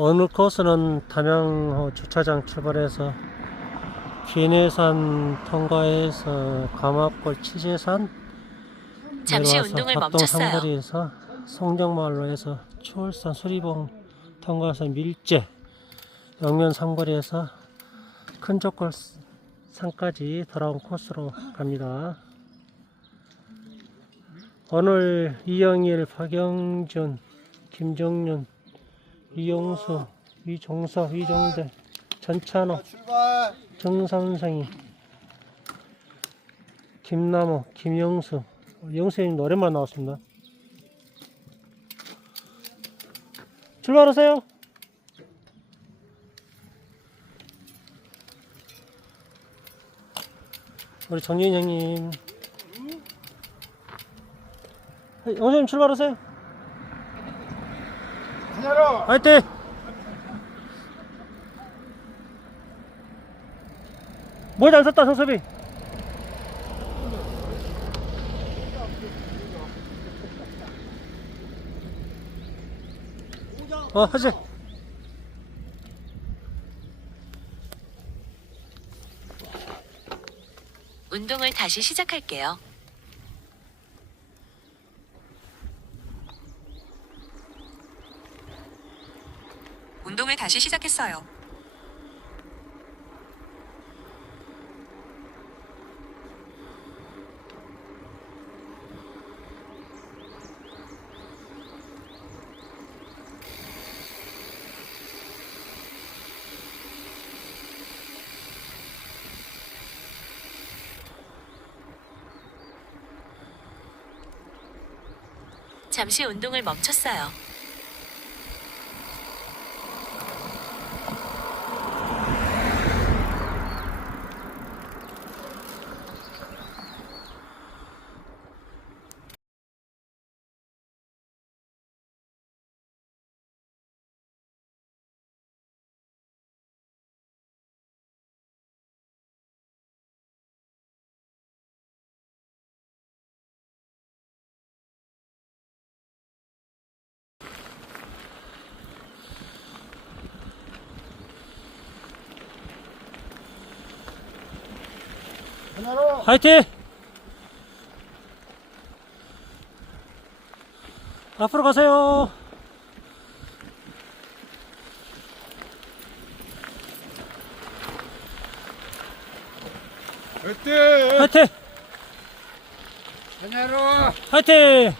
오늘 코스는 담양호 주차장 출발해서 기내산 통과해서 가마골 치제산 잠시 내려와서 운동을 합동 멈췄어요. 상거리에서 송정마을로 해서 초월산 수리봉 통과해서 밀제 영면 상거리에서 큰족골 산까지 돌아온 코스로 갑니다. 오늘 이영일, 박영준, 김정윤, 이용수, 이종석, 이종대, 전찬호, 정선생이, 김남호, 김영수, 영수님 노래만 나왔습니다. 출발하세요. 우리 정윤 형님. 영수님 출발하세요. 화이팅! 뭐 잘 썼다, 성섭이. 하지. 운동을 다시 시작할게요. 운동을 다시 시작했어요. 잠시 운동을 멈췄어요. 화이팅! 앞으로 가세요. 화이팅! 화이팅! 전야로! 화이팅!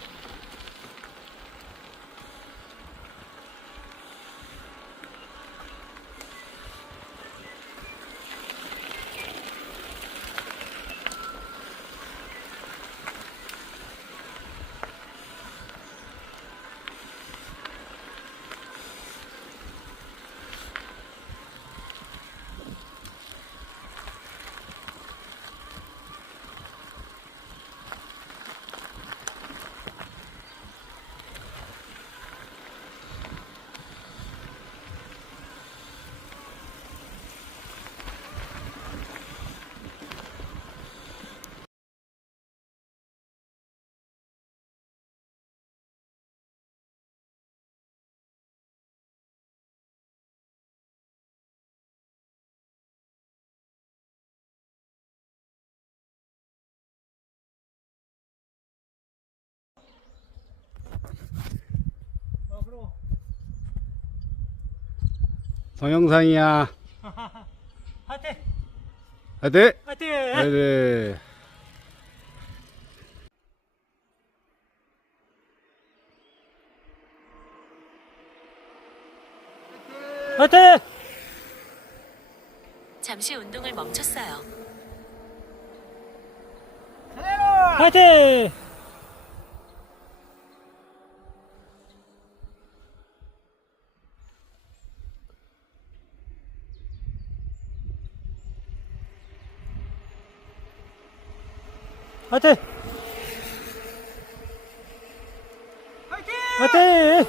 동영상이야. 화이팅! 화이팅! 화이팅! 화이팅! 화이팅! 잠시 운동을 멈췄어요. 화이팅! 화이팅! 화이팅!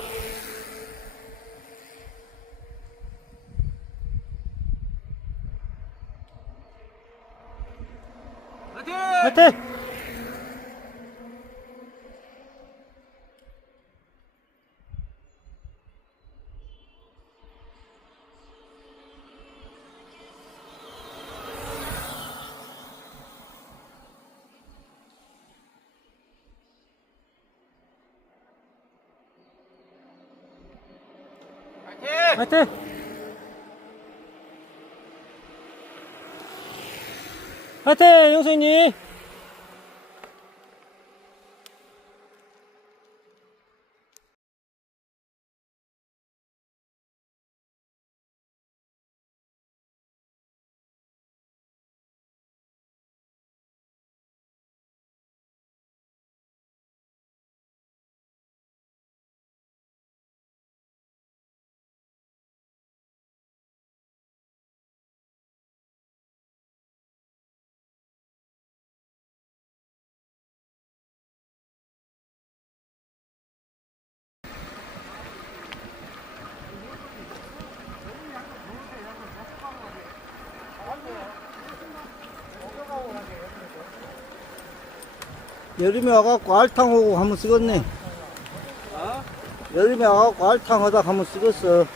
화이팅! 화이팅! 화이팅! 영수님! 여름에 와갖고 알탕 오고 한번 쓰겄네. 여름에 와갖고 알탕 하다 한번 쓰겄어.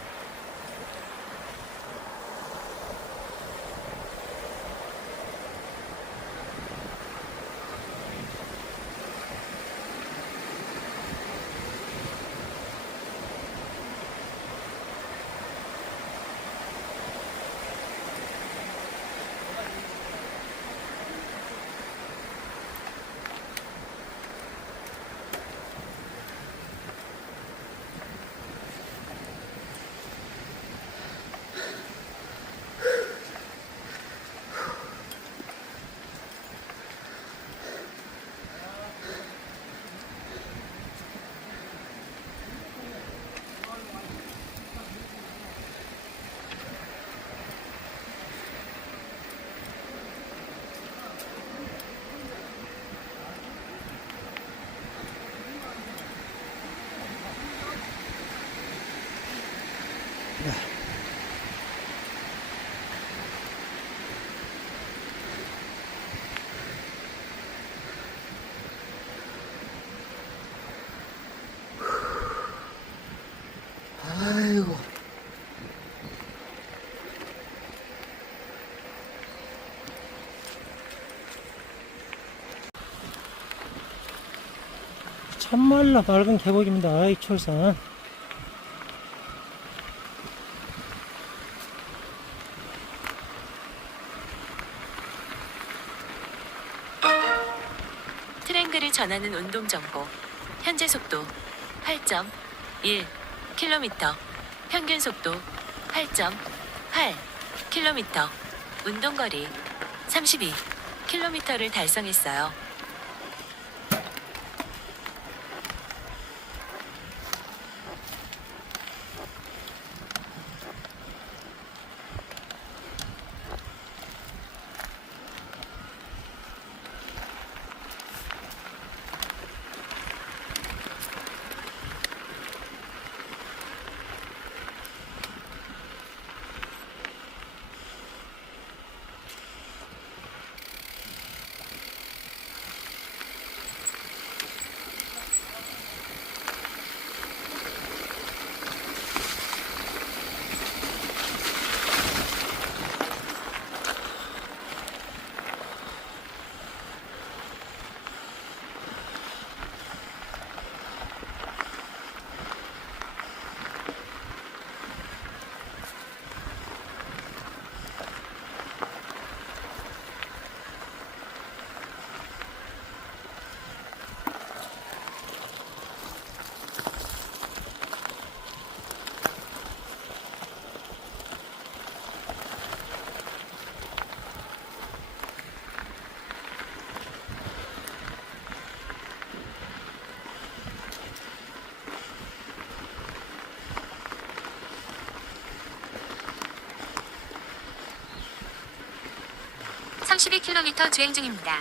아이고. 참말로 맑은 계곡입니다. 이 철산. 트랭글을 전하는 운동 정보. 현재 속도 8.1 km. 평균 속도 8.8 km. 운동 거리 32 km를 달성했어요. (32km) 주행 중입니다.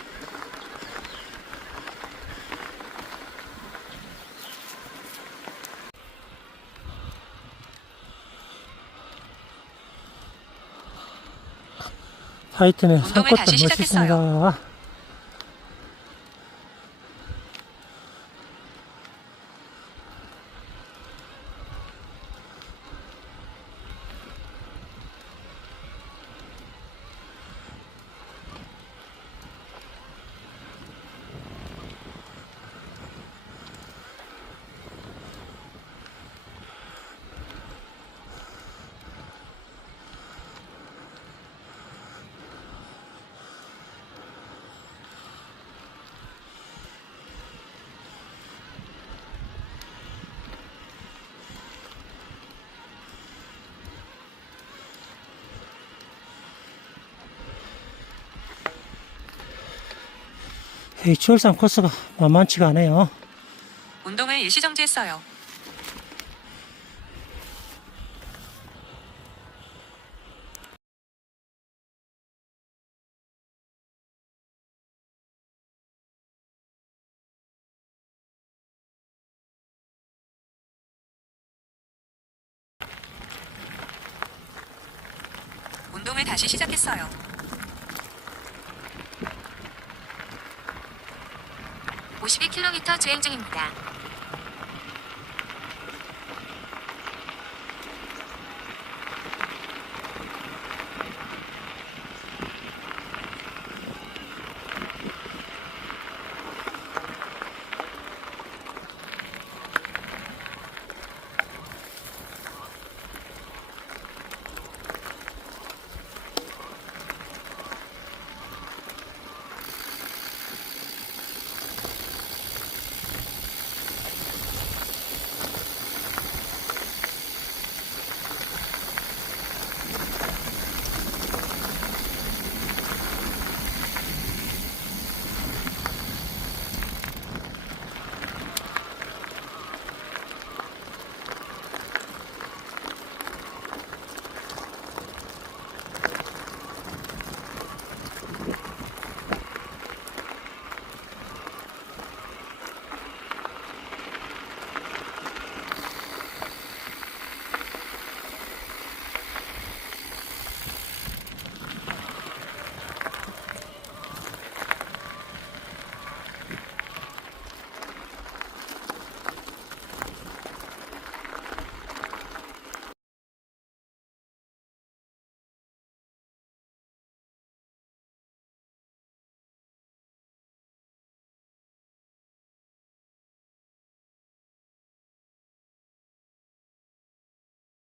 하여튼에 운동을 산꽃도 다시 시작했어요. 멋있습니다. 이 주얼산 코스가 만만치가 않아요. 운동을 일시정지했어요. 운동을 다시 시작했어요. 52km 주행 중입니다.